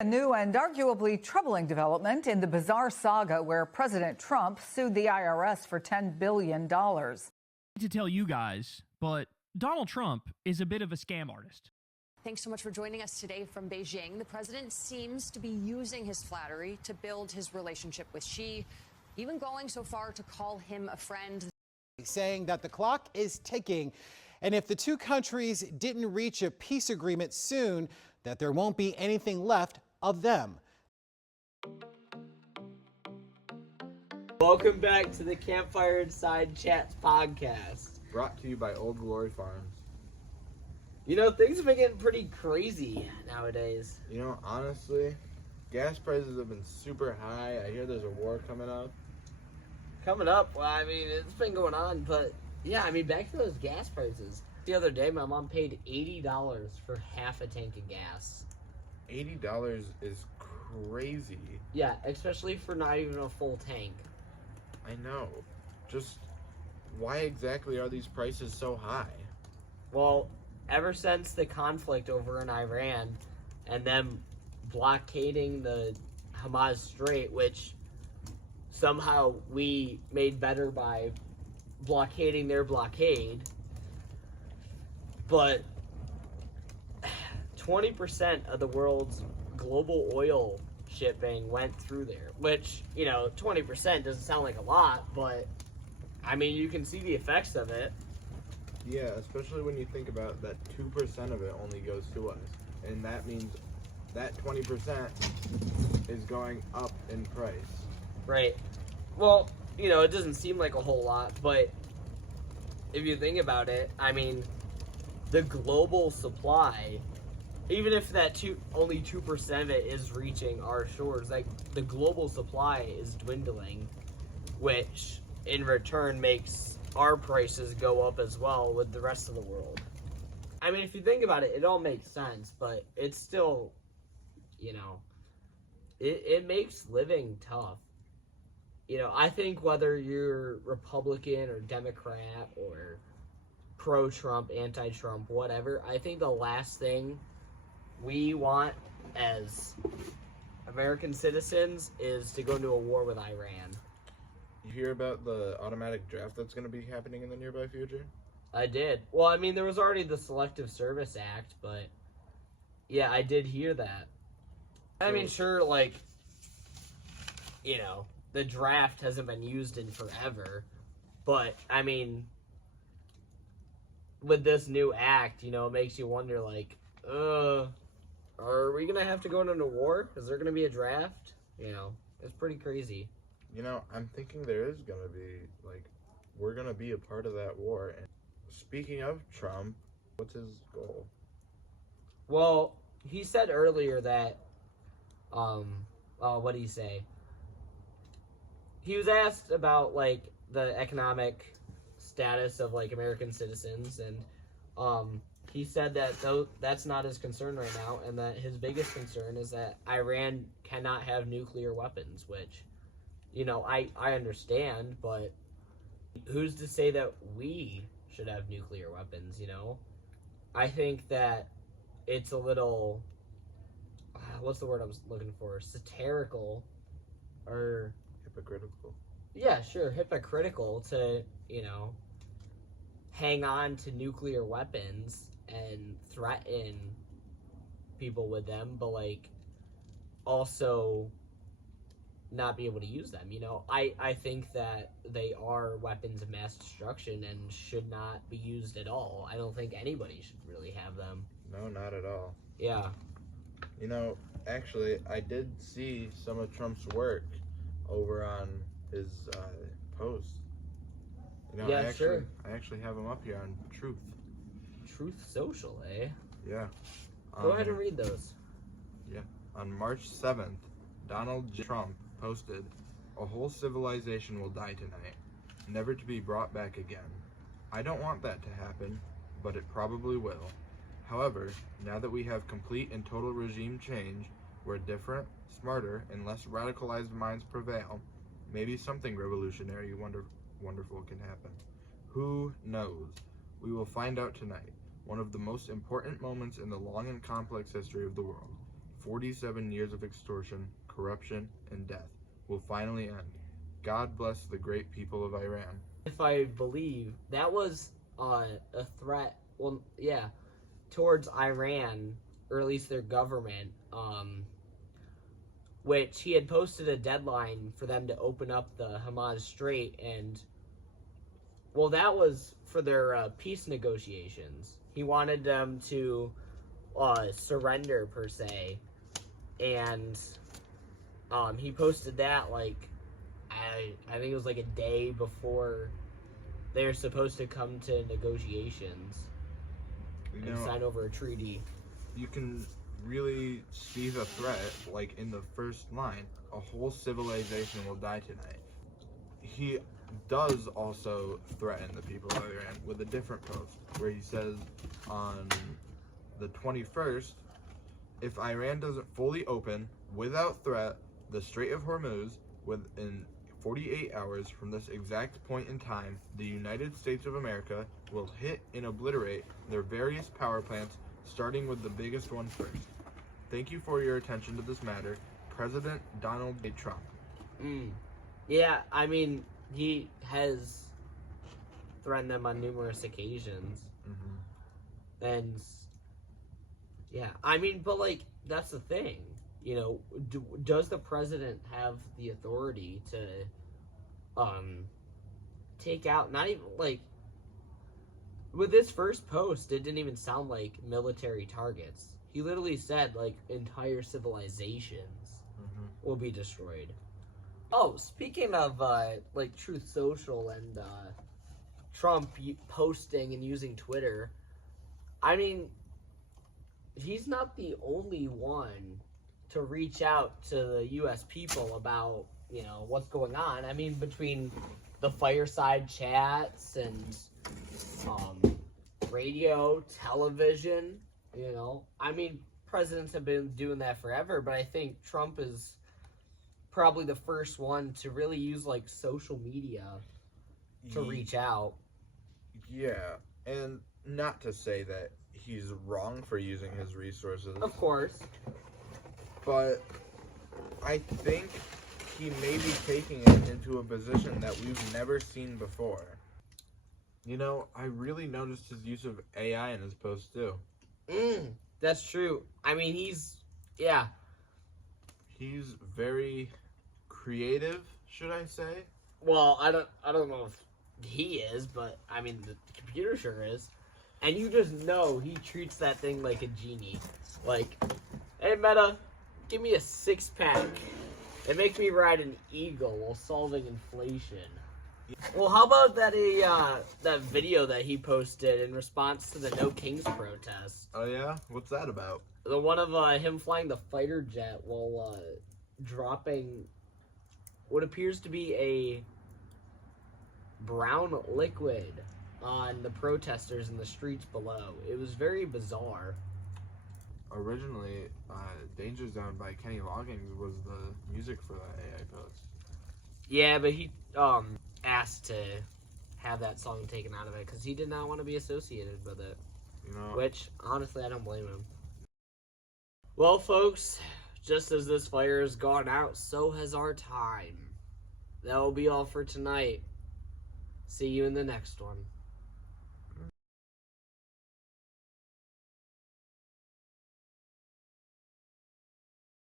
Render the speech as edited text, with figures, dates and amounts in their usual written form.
A new and arguably troubling development in the bizarre saga where President Trump sued the IRS for $10 billion. To tell you guys, but Donald Trump is a bit of a scam artist. Thanks so much for joining us today from Beijing. The president seems to be using his flattery to build his relationship with Xi, even going so far to call him a friend. Saying that the clock is ticking, and if the two countries didn't reach a peace agreement soon, that there won't be anything left of them. Welcome back to the Campfire Inside Chats podcast. Brought to you by Old Glory Farms. You know, things have been getting pretty crazy nowadays. You know, honestly, gas prices have been super high. I hear there's a war coming up. Well, I mean, it's been going on, but yeah, I mean, back to those gas prices. The other day, my mom paid $80 for half a tank of gas. $80 is crazy. Yeah, especially for not even a full tank. I know. Just why exactly are these prices so high? Well, ever since the conflict over in Iran and them blockading the Hamas Strait, which somehow we made better by blockading their blockade, but 20% of the world's global oil shipping went through there, which, you know, 20% doesn't sound like a lot, but I mean, you can see the effects of it. Yeah, especially when you think about that 2% of it only goes to us, and that means that 20% is going up in price. Right. Well, you know, it doesn't seem like a whole lot, but if you think about it, I mean, the global supply, even if that only 2% of it is reaching our shores, like the global supply is dwindling, which in return makes our prices go up as well with the rest of the world. I mean, if you think about it, it all makes sense, but it's still, you know, it makes living tough. You know, I think whether you're Republican or Democrat or pro-Trump, anti-Trump, whatever, I think the last thing we want as American citizens is to go into a war with Iran. You hear about the automatic draft that's going to be happening in the nearby future? I did. Well, I mean, there was already the Selective Service Act, but yeah, I did hear that. I mean, sure, like, you know, the draft hasn't been used in forever, but I mean, with this new act, you know, it makes you wonder, like, are we gonna have to go into war? Is there gonna be a draft? You know, it's pretty crazy. You know, I'm thinking there is gonna be, like, we're gonna be a part of that war. And speaking of Trump, what's his goal? Well, he said earlier that, what did he say? He was asked about, like, the economic status of, like, American citizens, and he said that that's not his concern right now, and that his biggest concern is that Iran cannot have nuclear weapons, which, you know, I understand, but who's to say that we should have nuclear weapons, you know? I think that it's a little, what's the word I'm looking for? Satirical, or Hypocritical. Yeah, sure, hypocritical to, you know, hang on to nuclear weapons and threaten people with them, but, like, also not be able to use them, you know? I think that they are weapons of mass destruction and should not be used at all. I don't think anybody should really have them. No, not at all. Yeah. You know, actually, I did see some of Trump's work over on his post. You know, Yeah, sure. I actually have him up here on Truth. Truth Social, eh? Yeah. Go ahead and read those. Yeah. On March 7th, Donald J. Trump posted, "A whole civilization will die tonight, never to be brought back again. I don't want that to happen, but it probably will. However, now that we have complete and total regime change, where different, smarter, and less radicalized minds prevail, maybe something revolutionary wonderful can happen. Who knows? We will find out tonight, one of the most important moments in the long and complex history of the world. 47 years of extortion, corruption, and death will finally end. God bless the great people of Iran. If I believe, that was a threat, well, yeah, towards Iran, or at least their government, which he had posted a deadline for them to open up the Hormuz Strait, and, well, that was for their peace negotiations. He wanted them to surrender, per se, and he posted that, like, I think it was like a day before they're supposed to come to negotiations and sign over a treaty. You can really see the threat, like in the first line, a whole civilization will die tonight. He does also threaten the people of Iran with a different post, where he says on the 21st, if Iran doesn't fully open, without threat, the Strait of Hormuz within 48 hours from this exact point in time, the United States of America will hit and obliterate their various power plants, starting with the biggest one first. Thank you for your attention to this matter, President Donald J. Trump. Yeah, I mean, he has threatened them on numerous occasions. And, yeah, I mean, but, like, that's the thing. You know, does the president have the authority to take out, not even, like, with this first post, it didn't even sound like military targets. He literally said, like, entire civilizations will be destroyed. Oh, speaking of, like, Truth Social and Trump posting and using Twitter, I mean, he's not the only one to reach out to the U.S. people about, you know, what's going on. I mean, between the fireside chats and radio, television, you know. I mean, presidents have been doing that forever, but I think Trump is probably the first one to really use, like, social media to reach out. Yeah, and not to say that he's wrong for using his resources. Of course. But I think he may be taking it into a position that we've never seen before. You know, I really noticed his use of AI in his posts too. That's true. I mean, he's very creative, should I say? Well, I don't know if he is, but I mean, the computer sure is. And you just know he treats that thing like a genie. Like, hey, Meta, give me a 6-pack and make me ride an eagle while solving inflation. Well, how about that video that he posted in response to the No Kings protest? Oh yeah? What's that about? The one of him flying the fighter jet while dropping what appears to be a brown liquid on the protesters in the streets below. It was very bizarre. Originally, Danger Zone by Kenny Loggins was the music for that AI post. Yeah, but he asked to have that song taken out of it because he did not want to be associated with it. You know, which, honestly, I don't blame him. Well, folks, just as this fire has gone out, so has our time. That will be all for tonight. See you in the next one.